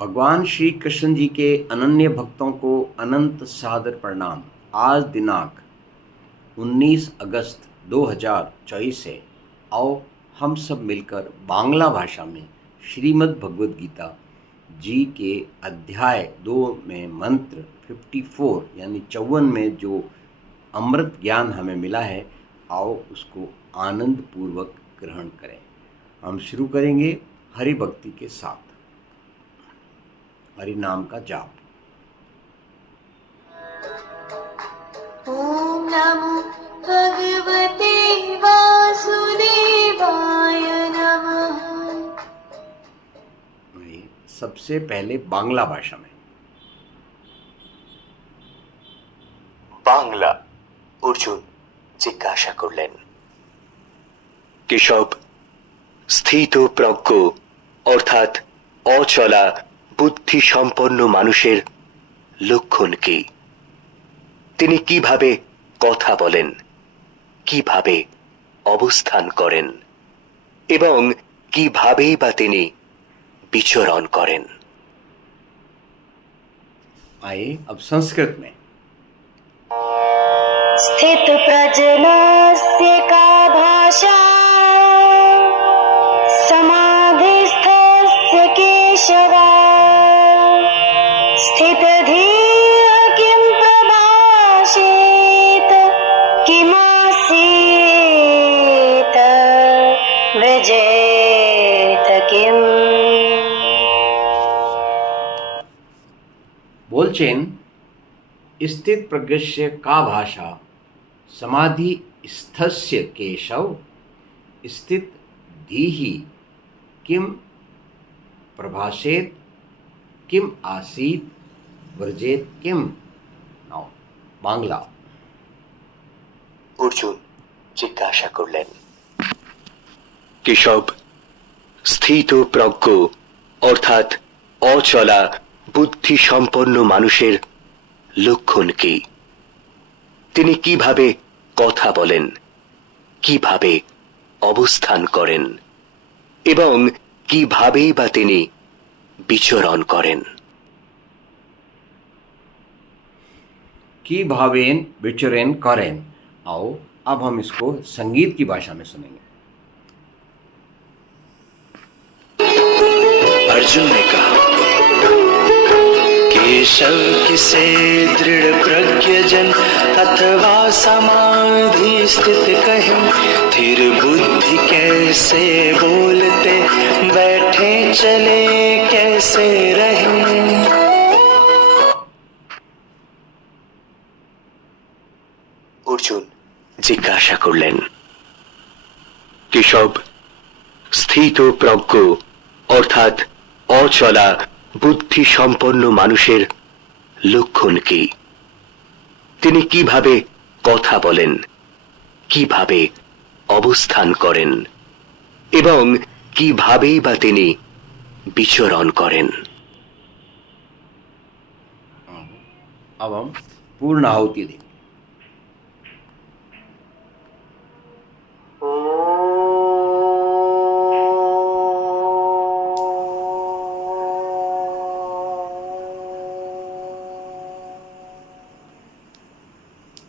भगवान श्री कृष्ण जी के अनन्य भक्तों को अनंत सादर प्रणाम। आज दिनांक 19 अगस्त 2024 है। आओ हम सब मिलकर बांग्ला भाषा में श्रीमद् भगवद गीता जी के अध्याय 2 में मंत्र 54 यानी 54 में जो अमृत ज्ञान हमें मिला है, आओ उसको आनंद पूर्वक ग्रहण करें। हम शुरू करेंगे हरि भक्ति के साथ, हरि नाम का जाप। ओम नमो भगवते वासुदेवाय नमः। सबसे पहले बांग्ला भाषा में। বাংলা। অর্জুন জিজ্ঞাসা করলেন, কেশব, স্থিত প্রজ্ঞ অর্থাৎ অচলা বুদ্ধি সম্পন্ন মানুষের লক্ষণ কি? তিনি কিভাবে কথা বলেন, কিভাবে অবস্থান করেন এবং কিভাবেই বা তিনি বিচরণ করেন? आइए अब संस्कृत में। स्थित प्रजनस्य का भाषा, समाधिस्थस्य केशवा, स्थितधीः किं प्रभाषेत, किमासीत व्रजेत किम्। बोलचेन स्थित प्रज्ञस्य का भाषा, समाधि स्थस्य केशव, स्थित धीहि किम प्रभाषेत, किम आसीत व्रजेत किम। नाउ बांग्ला। অর্জুন জিজ্ঞাসা করলেন, কেশব, স্থিত প্রজ্ঞ অর্থাৎ অচলা বুদ্ধি সম্পন্ন মানুষের লক্ষণ কি? তিনি কিভাবে কথা বলেন, কিভাবে অবস্থান করেন এবং কিভাবেই বা তিনি বিচরণ করেন? की भावेन विचरण करें। आओ अब हम इसको संगीत की भाषा में सुनेंगे। अर्जुन ने कहा, केशव किसे दृढ़ प्रज्ञ जन अथवा समाधि स्थित कहे, थिर बुद्धि कैसे बोलते, बैठे चले कैसे रहे। अर्जुन जिज्ञासा करलेन, केशव, স্থিত প্রজ্ঞ অর্থাৎ অচলা বুদ্ধি সম্পন্ন মানুষের লক্ষণ কি? তিনি কিভাবে কথা বলেন, কিভাবে অবস্থান করেন এবং কিভাবেই বা তিনি বিচরণ করেন? अब हम पूर्ण आहुति देंगे।